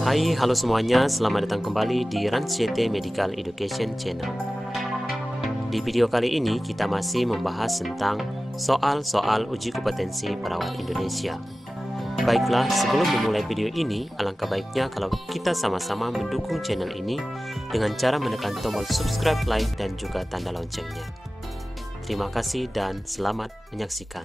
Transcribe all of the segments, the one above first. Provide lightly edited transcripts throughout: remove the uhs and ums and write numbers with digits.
Hai, halo semuanya, selamat datang kembali di Rans CT Medical Education Channel. Di video kali ini kita masih membahas tentang soal-soal uji kompetensi perawat Indonesia. Baiklah, sebelum memulai video ini, alangkah baiknya kalau kita sama-sama mendukung channel ini dengan cara menekan tombol subscribe, like, dan juga tanda loncengnya. Terima kasih dan selamat menyaksikan.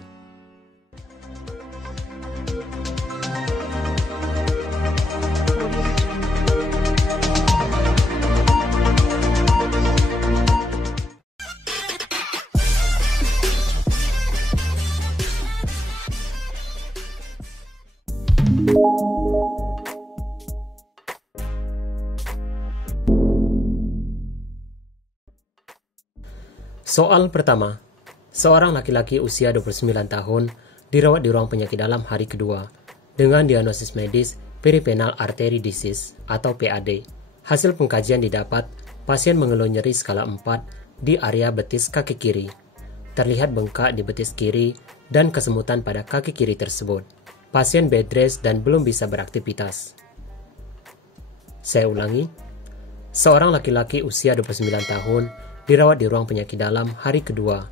Soal pertama, seorang laki-laki usia 29 tahun dirawat di ruang penyakit dalam hari kedua dengan diagnosis medis peripenal artery disease atau PAD. Hasil pengkajian didapat pasien mengeluh nyeri skala 4 di area betis kaki kiri. Terlihat bengkak di betis kiri dan kesemutan pada kaki kiri tersebut. Pasien bed rest dan belum bisa beraktivitas. Saya ulangi, seorang laki-laki usia 29 tahun dirawat di ruang penyakit dalam hari kedua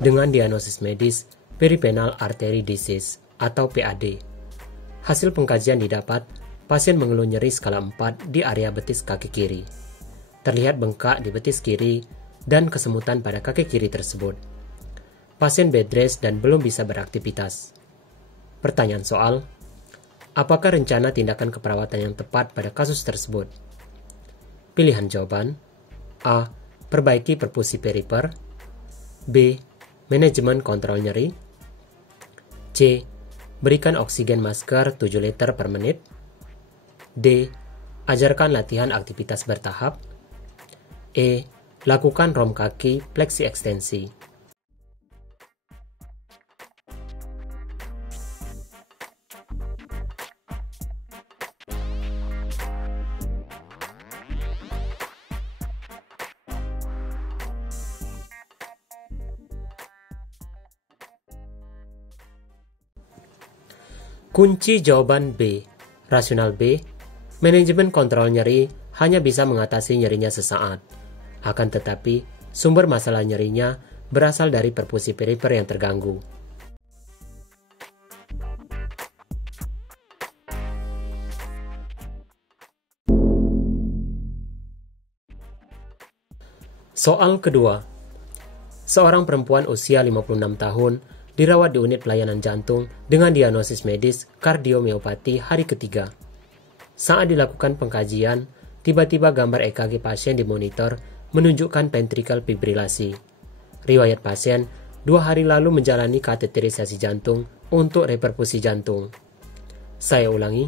dengan diagnosis medis peripenal artery disease atau PAD. Hasil pengkajian didapat pasien mengeluh nyeri skala 4 di area betis kaki kiri. Terlihat bengkak di betis kiri dan kesemutan pada kaki kiri tersebut. Pasien bed rest dan belum bisa beraktivitas. Pertanyaan soal, apakah rencana tindakan keperawatan yang tepat pada kasus tersebut? Pilihan jawaban: A. Perbaiki perfusi perifer. B. Manajemen kontrol nyeri. C. Berikan oksigen masker 7 liter per menit. D. Ajarkan latihan aktivitas bertahap. E. Lakukan rom kaki fleksi ekstensi. Kunci jawaban B. Rasional B. Manajemen kontrol nyeri hanya bisa mengatasi nyerinya sesaat. Akan tetapi, sumber masalah nyerinya berasal dari perfusi perifer yang terganggu. Soal kedua. Seorang perempuan usia 56 tahun dirawat di unit pelayanan jantung dengan diagnosis medis kardiomiopati hari ketiga. Saat dilakukan pengkajian, tiba-tiba gambar EKG pasien dimonitor menunjukkan ventricle fibrilasi. Riwayat pasien 2 hari lalu menjalani kateterisasi jantung untuk reperfusi jantung. Saya ulangi,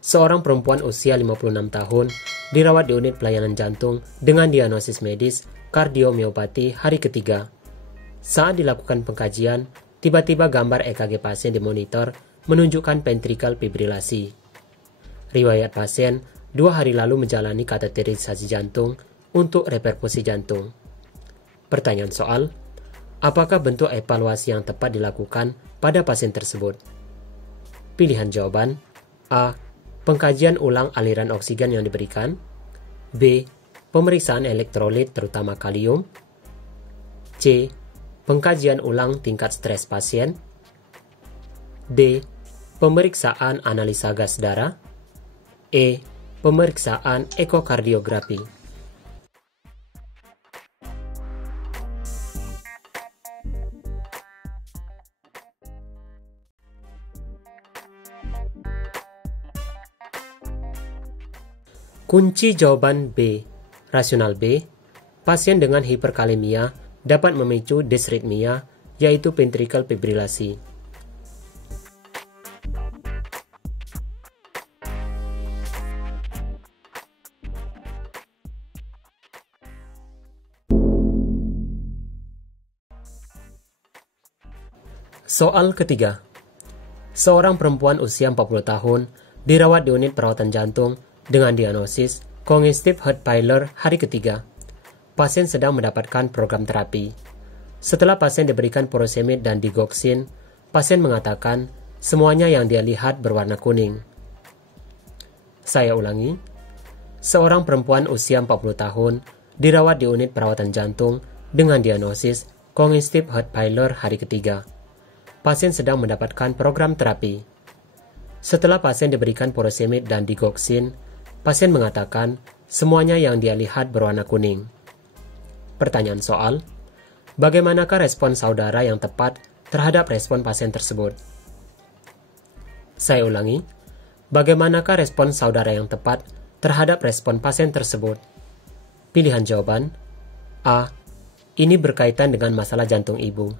seorang perempuan usia 56 tahun dirawat di unit pelayanan jantung dengan diagnosis medis kardiomiopati hari ketiga. Saat dilakukan pengkajian, tiba-tiba gambar EKG pasien dimonitor menunjukkan ventricle fibrilasi. Riwayat pasien 2 hari lalu menjalani kateterisasi jantung untuk reperfusi jantung. Pertanyaan soal, apakah bentuk evaluasi yang tepat dilakukan pada pasien tersebut? Pilihan jawaban: A. Pengkajian ulang aliran oksigen yang diberikan. B. Pemeriksaan elektrolit terutama kalium. C. Pengkajian ulang tingkat stres pasien. D. Pemeriksaan analisa gas darah. E. Pemeriksaan ekokardiografi. Kunci jawaban B. Rasional B. Pasien dengan hiperkalemia dapat memicu disritmia, yaitu ventricle fibrilasi. Soal ketiga. Seorang perempuan usia 40 tahun dirawat di unit perawatan jantung dengan diagnosis congestive heart failure hari ketiga. Pasien sedang mendapatkan program terapi. Setelah pasien diberikan furosemid dan digoxin, pasien mengatakan semuanya yang dia lihat berwarna kuning. Saya ulangi. Seorang perempuan usia 40 tahun dirawat di unit perawatan jantung dengan diagnosis congestive heart failure hari ketiga. Pasien sedang mendapatkan program terapi. Setelah pasien diberikan furosemid dan digoxin, pasien mengatakan semuanya yang dia lihat berwarna kuning. Pertanyaan soal, bagaimanakah respon saudara yang tepat terhadap respon pasien tersebut? Saya ulangi, bagaimanakah respon saudara yang tepat terhadap respon pasien tersebut? Pilihan jawaban, A. Ini berkaitan dengan masalah jantung ibu,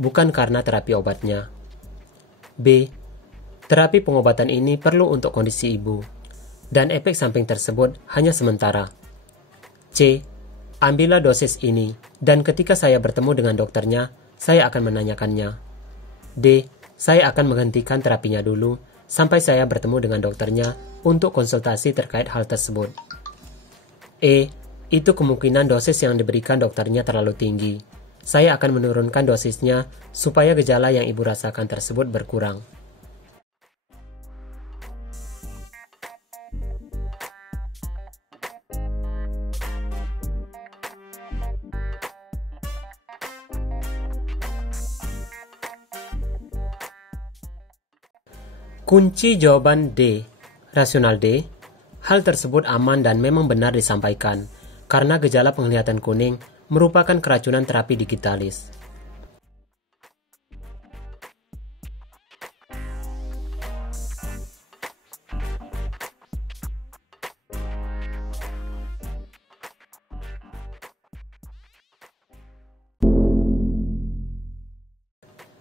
bukan karena terapi obatnya. B. Terapi pengobatan ini perlu untuk kondisi ibu, dan efek samping tersebut hanya sementara. C. Ambillah dosis ini, dan ketika saya bertemu dengan dokternya, saya akan menanyakannya. D. Saya akan menghentikan terapinya dulu, sampai saya bertemu dengan dokternya untuk konsultasi terkait hal tersebut. E. Itu kemungkinan dosis yang diberikan dokternya terlalu tinggi. Saya akan menurunkan dosisnya supaya gejala yang ibu rasakan tersebut berkurang. Kunci jawaban D, rasional D, hal tersebut aman dan memang benar disampaikan, karena gejala penglihatan kuning merupakan keracunan terapi digitalis.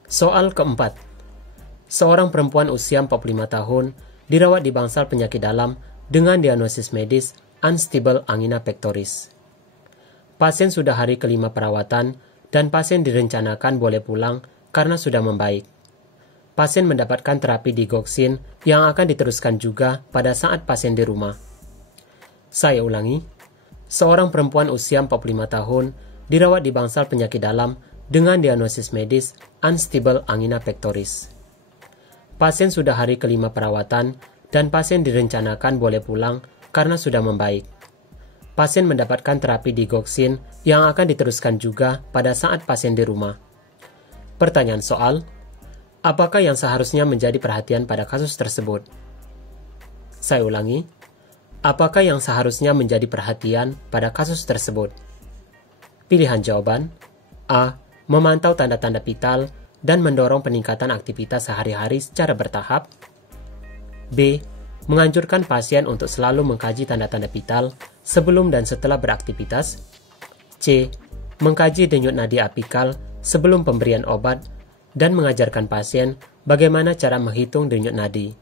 Soal keempat. Seorang perempuan usia 45 tahun dirawat di bangsal penyakit dalam dengan diagnosis medis unstable angina pectoris. Pasien sudah hari kelima perawatan dan pasien direncanakan boleh pulang karena sudah membaik. Pasien mendapatkan terapi digoxin yang akan diteruskan juga pada saat pasien di rumah. Saya ulangi, seorang perempuan usia 45 tahun dirawat di bangsal penyakit dalam dengan diagnosis medis unstable angina pectoris. Pasien sudah hari kelima perawatan dan pasien direncanakan boleh pulang karena sudah membaik. Pasien mendapatkan terapi digoxin yang akan diteruskan juga pada saat pasien di rumah. Pertanyaan soal, apakah yang seharusnya menjadi perhatian pada kasus tersebut? Saya ulangi, apakah yang seharusnya menjadi perhatian pada kasus tersebut? Pilihan jawaban, A. Memantau tanda-tanda vital dan mendorong peningkatan aktivitas sehari-hari secara bertahap. B. Menganjurkan pasien untuk selalu mengkaji tanda-tanda vital sebelum dan setelah beraktivitas. C. Mengkaji denyut nadi apikal sebelum pemberian obat dan mengajarkan pasien bagaimana cara menghitung denyut nadi.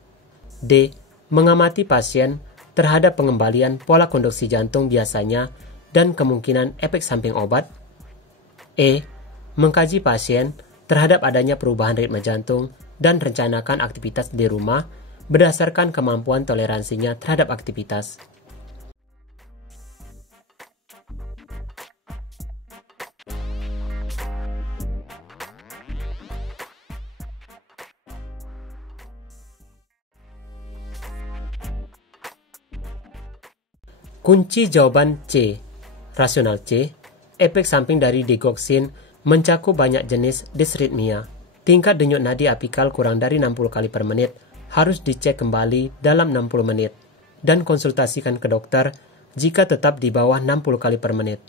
D. Mengamati pasien terhadap pengembalian pola konduksi jantung biasanya dan kemungkinan efek samping obat. E. Mengkaji pasien terhadap adanya perubahan ritme jantung dan rencanakan aktivitas di rumah berdasarkan kemampuan toleransinya terhadap aktivitas. Kunci jawaban C, rasional C, efek samping dari digoxin mencakup banyak jenis disritmia. Tingkat denyut nadi apikal kurang dari 60 kali per menit harus dicek kembali dalam 60 menit dan konsultasikan ke dokter jika tetap di bawah 60 kali per menit.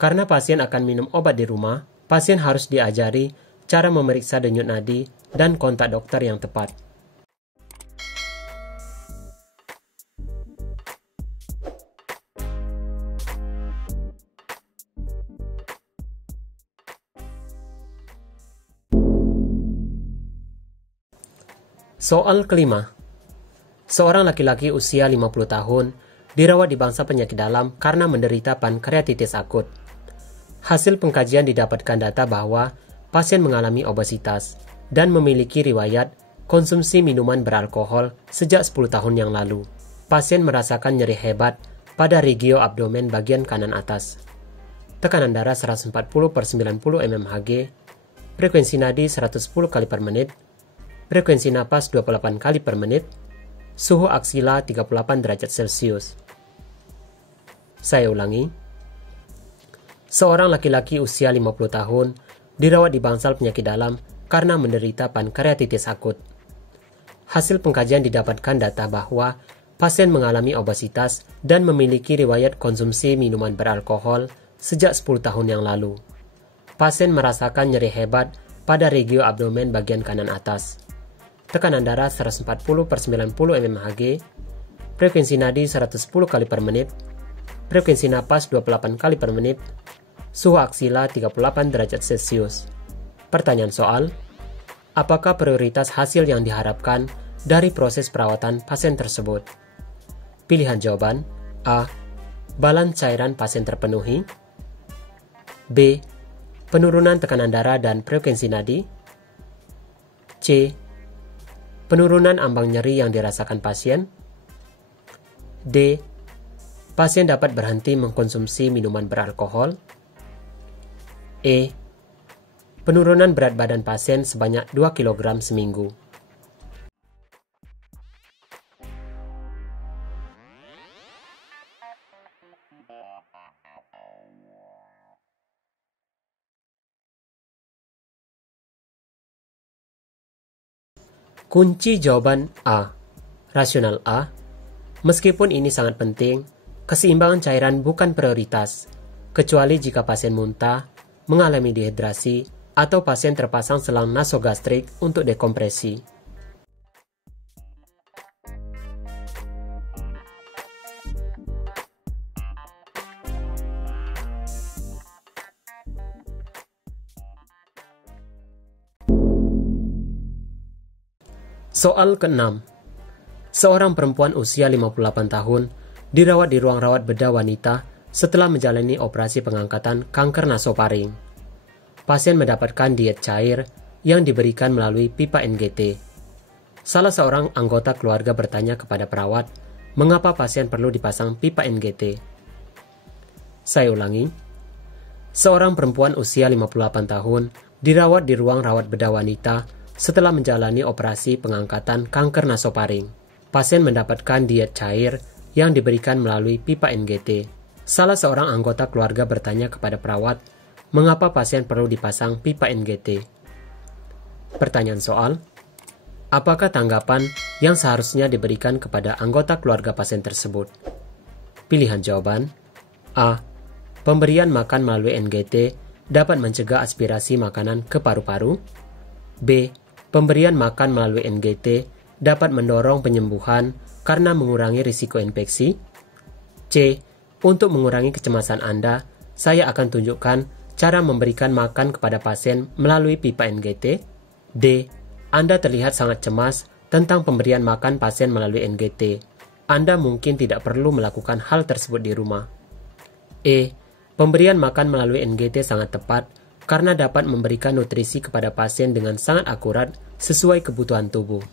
Karena pasien akan minum obat di rumah, pasien harus diajari cara memeriksa denyut nadi dan kontak dokter yang tepat. Soal kelima. Seorang laki-laki usia 50 tahun dirawat di bangsal penyakit dalam karena menderita pankreatitis akut. Hasil pengkajian didapatkan data bahwa pasien mengalami obesitas dan memiliki riwayat konsumsi minuman beralkohol sejak 10 tahun yang lalu. Pasien merasakan nyeri hebat pada regio abdomen bagian kanan atas. Tekanan darah 140/90 mmHg, frekuensi nadi 110 kali per menit, frekuensi napas 28 kali per menit, suhu aksila 38 derajat Celcius. Saya ulangi. Seorang laki-laki usia 50 tahun dirawat di bangsal penyakit dalam karena menderita pankreatitis akut. Hasil pengkajian didapatkan data bahwa pasien mengalami obesitas dan memiliki riwayat konsumsi minuman beralkohol sejak 10 tahun yang lalu. Pasien merasakan nyeri hebat pada regio abdomen bagian kanan atas. Tekanan darah 140/90 mmHg, frekuensi nadi 110 kali per menit, frekuensi napas 28 kali per menit, suhu aksila 38 derajat Celcius. Pertanyaan soal, apakah prioritas hasil yang diharapkan dari proses perawatan pasien tersebut? Pilihan jawaban: A. Balans cairan pasien terpenuhi, B. Penurunan tekanan darah dan frekuensi nadi, C. Penurunan ambang nyeri yang dirasakan pasien, D. Pasien dapat berhenti mengkonsumsi minuman beralkohol, E. Penurunan berat badan pasien sebanyak 2 kg seminggu. Kunci jawaban A. Rasional A. Meskipun ini sangat penting, keseimbangan cairan bukan prioritas, kecuali jika pasien muntah, mengalami dehidrasi, atau pasien terpasang selang nasogastrik untuk dekompresi. Soal ke-6. Seorang perempuan usia 58 tahun dirawat di ruang rawat bedah wanita setelah menjalani operasi pengangkatan kanker nasofaring. Pasien mendapatkan diet cair yang diberikan melalui pipa NGT. Salah seorang anggota keluarga bertanya kepada perawat, mengapa pasien perlu dipasang pipa NGT? Saya ulangi. Seorang perempuan usia 58 tahun dirawat di ruang rawat bedah wanita setelah menjalani operasi pengangkatan kanker nasofaring. Pasien mendapatkan diet cair yang diberikan melalui pipa NGT. Salah seorang anggota keluarga bertanya kepada perawat, mengapa pasien perlu dipasang pipa NGT? Pertanyaan soal, apakah tanggapan yang seharusnya diberikan kepada anggota keluarga pasien tersebut? Pilihan jawaban: A. Pemberian makan melalui NGT dapat mencegah aspirasi makanan ke paru-paru. B. Pemberian makan melalui NGT dapat mendorong penyembuhan karena mengurangi risiko infeksi. C. Untuk mengurangi kecemasan Anda, saya akan tunjukkan cara memberikan makan kepada pasien melalui pipa NGT. D. Anda terlihat sangat cemas tentang pemberian makan pasien melalui NGT. Anda mungkin tidak perlu melakukan hal tersebut di rumah. E. Pemberian makan melalui NGT sangat tepat karena dapat memberikan nutrisi kepada pasien dengan sangat akurat sesuai kebutuhan tubuh.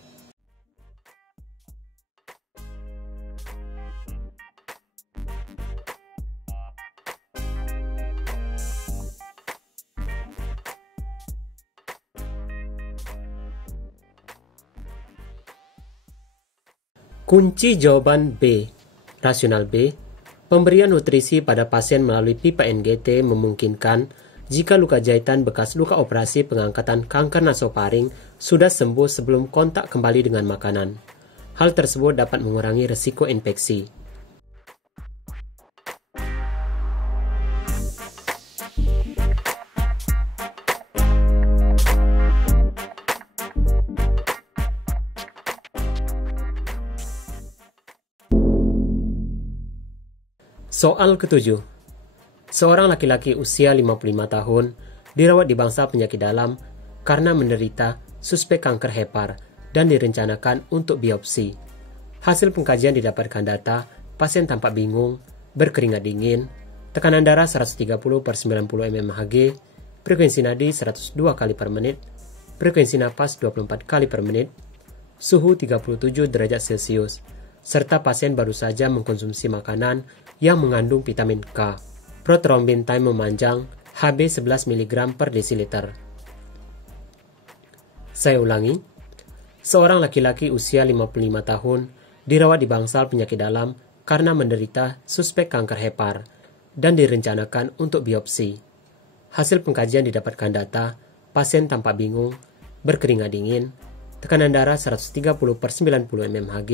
Kunci jawaban B. Rasional B. Pemberian nutrisi pada pasien melalui pipa NGT memungkinkan jika luka jahitan bekas luka operasi pengangkatan kanker nasofaring sudah sembuh sebelum kontak kembali dengan makanan. Hal tersebut dapat mengurangi risiko infeksi. Soal ke-7. Seorang laki-laki usia 55 tahun dirawat di bangsal penyakit dalam karena menderita suspek kanker hepar dan direncanakan untuk biopsi. Hasil pengkajian didapatkan data pasien tampak bingung, berkeringat dingin, tekanan darah 130/90 mmHg, frekuensi nadi 102 kali per menit, frekuensi napas 24 kali per menit, suhu 37 derajat Celcius, serta pasien baru saja mengkonsumsi makanan yang mengandung vitamin K. Prothrombin time memanjang Hb 11 mg per desiliter. Saya ulangi. Seorang laki-laki usia 55 tahun dirawat di bangsal penyakit dalam karena menderita suspek kanker hepar dan direncanakan untuk biopsi. Hasil pengkajian didapatkan data, pasien tampak bingung, berkeringat dingin, tekanan darah 130/90 mmHg,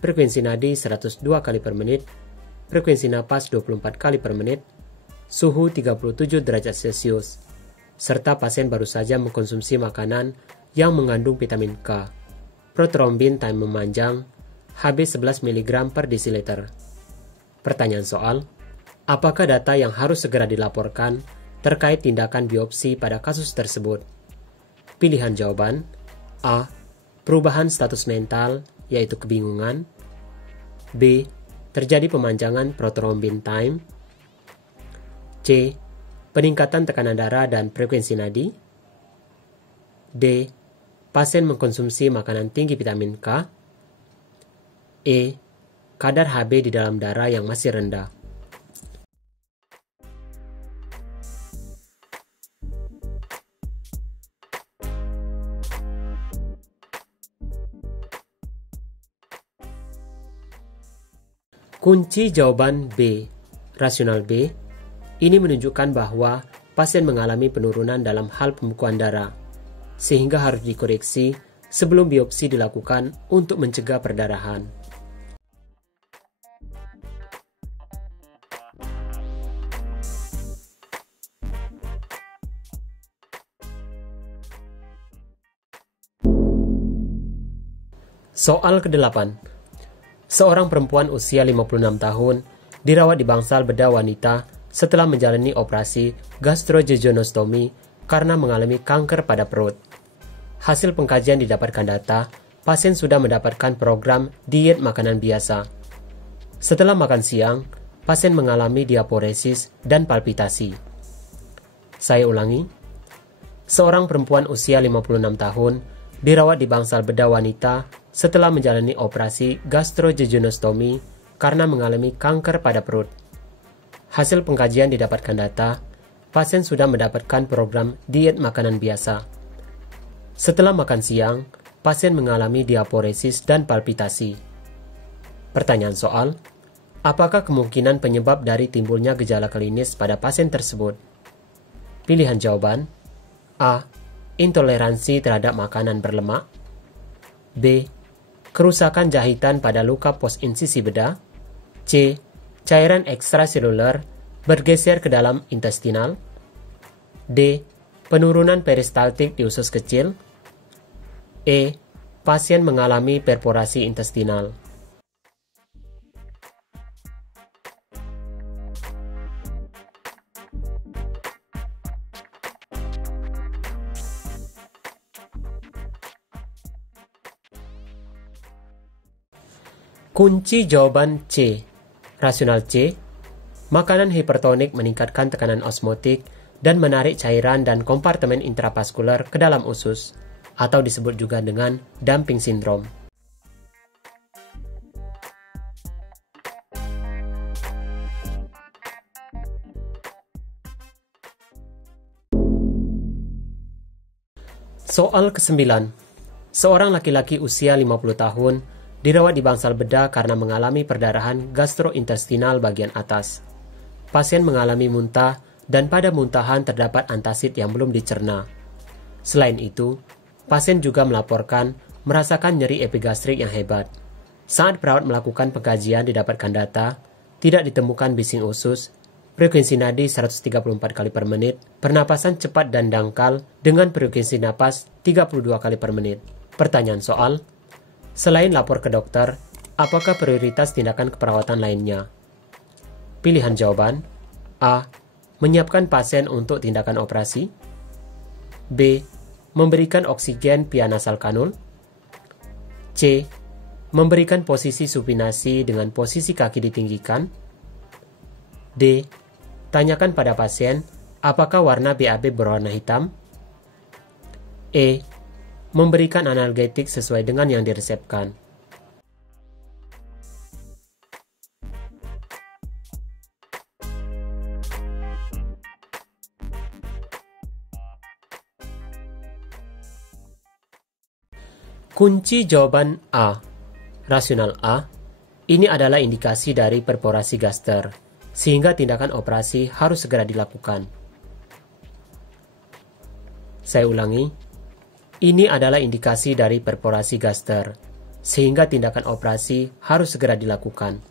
frekuensi nadi 102 kali per menit, frekuensi napas 24 kali per menit, suhu 37 derajat Celcius, serta pasien baru saja mengkonsumsi makanan yang mengandung vitamin K. Prothrombin time memanjang, Hb 11 mg per desiliter. Pertanyaan soal, apakah data yang harus segera dilaporkan terkait tindakan biopsi pada kasus tersebut? Pilihan jawaban: A. Perubahan status mental, yaitu kebingungan. B. Terjadi pemanjangan prothrombin time. C. Peningkatan tekanan darah dan frekuensi nadi. D. Pasien mengkonsumsi makanan tinggi vitamin K. E. Kadar Hb di dalam darah yang masih rendah. Kunci jawaban B, rasional B, ini menunjukkan bahwa pasien mengalami penurunan dalam hal pembekuan darah, sehingga harus dikoreksi sebelum biopsi dilakukan untuk mencegah perdarahan. Soal ke-8. Seorang perempuan usia 56 tahun dirawat di bangsal bedah wanita setelah menjalani operasi gastrojejunostomi karena mengalami kanker pada perut. Hasil pengkajian didapatkan data, pasien sudah mendapatkan program diet makanan biasa. Setelah makan siang, pasien mengalami diaporesis dan palpitasi. Saya ulangi, seorang perempuan usia 56 tahun dirawat di bangsal bedah wanita setelah menjalani operasi gastrojejunostomi karena mengalami kanker pada perut. Hasil pengkajian didapatkan data, pasien sudah mendapatkan program diet makanan biasa. Setelah makan siang, pasien mengalami diaporesis dan palpitasi. Pertanyaan soal, apakah kemungkinan penyebab dari timbulnya gejala klinis pada pasien tersebut? Pilihan jawaban: A. Intoleransi terhadap makanan berlemak. B. Kerusakan jahitan pada luka pos-insisi bedah. C. Cairan ekstraseluler bergeser ke dalam intestinal. D. Penurunan peristaltik di usus kecil. E. Pasien mengalami perforasi intestinal. Kunci jawaban C, rasional C. Makanan hipertonik meningkatkan tekanan osmotik dan menarik cairan dan kompartemen intravaskular ke dalam usus, atau disebut juga dengan dumping syndrome. Soal ke-9. Seorang laki-laki usia 50 tahun dirawat di bangsal bedah karena mengalami perdarahan gastrointestinal bagian atas. Pasien mengalami muntah dan pada muntahan terdapat antasid yang belum dicerna. Selain itu, pasien juga melaporkan merasakan nyeri epigastrik yang hebat. Saat perawat melakukan pengkajian didapatkan data, tidak ditemukan bising usus, frekuensi nadi 134 kali per menit, pernapasan cepat dan dangkal dengan frekuensi napas 32 kali per menit. Pertanyaan soal, selain lapor ke dokter, apakah prioritas tindakan keperawatan lainnya? Pilihan jawaban: A. Menyiapkan pasien untuk tindakan operasi. B. Memberikan oksigen via nasal kanul. C. Memberikan posisi supinasi dengan posisi kaki ditinggikan. D. Tanyakan pada pasien apakah warna BAB berwarna hitam. E. Memberikan analgetik sesuai dengan yang diresepkan. Kunci jawaban A, Rasional A, ini adalah indikasi dari perforasi gaster, sehingga tindakan operasi harus segera dilakukan. Saya ulangi, ini adalah indikasi dari perforasi gaster, sehingga tindakan operasi harus segera dilakukan.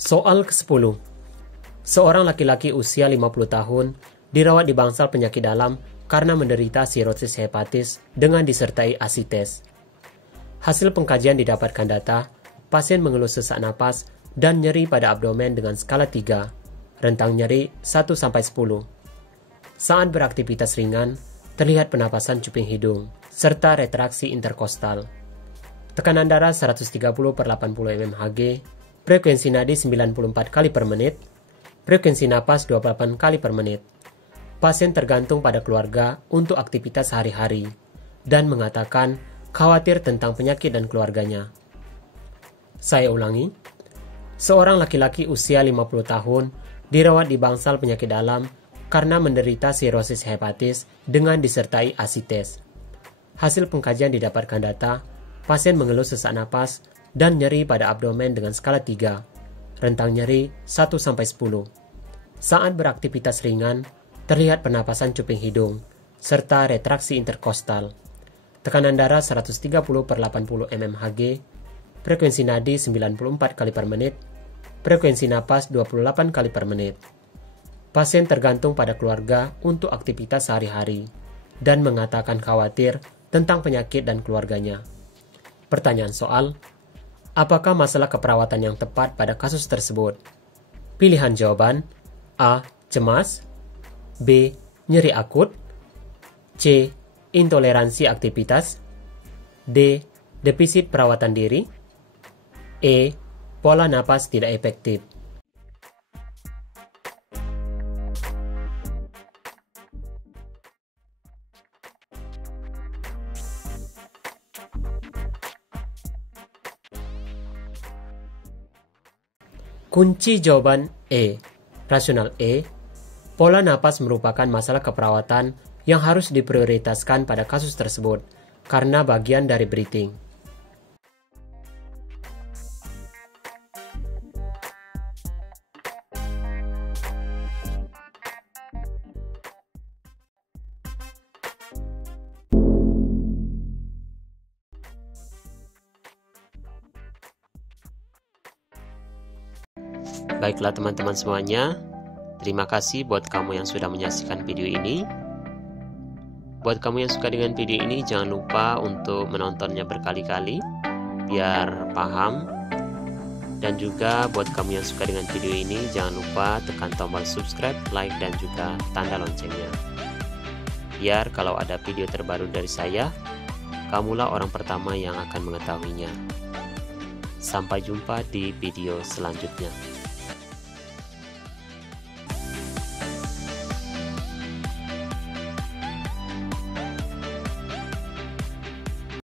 Soal ke-10. Seorang laki-laki usia 50 tahun dirawat di bangsal penyakit dalam karena menderita sirosis hepatis dengan disertai asites. Hasil pengkajian didapatkan data, pasien mengeluh sesak napas dan nyeri pada abdomen dengan skala 3, rentang nyeri 1-10. Saat beraktivitas ringan, terlihat penapasan cuping hidung, serta retraksi interkostal. Tekanan darah 130/80 mmHg, frekuensi nadi 94 kali per menit, frekuensi napas 28 kali per menit. Pasien tergantung pada keluarga untuk aktivitas sehari-hari dan mengatakan khawatir tentang penyakit dan keluarganya. Saya ulangi, seorang laki-laki usia 50 tahun dirawat di bangsal penyakit dalam karena menderita sirosis hepatis dengan disertai asites. Hasil pengkajian didapatkan data, pasien mengeluh sesak napas dan nyeri pada abdomen dengan skala 3, rentang nyeri 1-10. Saat beraktivitas ringan, terlihat penapasan cuping hidung, serta retraksi interkostal. Tekanan darah 130/80 mmHg, frekuensi nadi 94 kali per menit, frekuensi napas 28 kali per menit. Pasien tergantung pada keluarga untuk aktivitas sehari-hari dan mengatakan khawatir tentang penyakit dan keluarganya. Pertanyaan soal, apakah masalah keperawatan yang tepat pada kasus tersebut? Pilihan jawaban A. Cemas, B. Nyeri akut, C. Intoleransi aktivitas, D. Defisit perawatan diri, E. Pola napas tidak efektif. Kunci jawaban E. Rasional E. Pola napas merupakan masalah keperawatan yang harus diprioritaskan pada kasus tersebut karena bagian dari breathing. Baiklah teman-teman semuanya, terima kasih buat kamu yang sudah menyaksikan video ini. Buat kamu yang suka dengan video ini, jangan lupa untuk menontonnya berkali-kali biar paham. Dan juga buat kamu yang suka dengan video ini, jangan lupa tekan tombol subscribe, like, dan juga tanda loncengnya. Biar kalau ada video terbaru dari saya, kamulah orang pertama yang akan mengetahuinya. Sampai jumpa di video selanjutnya.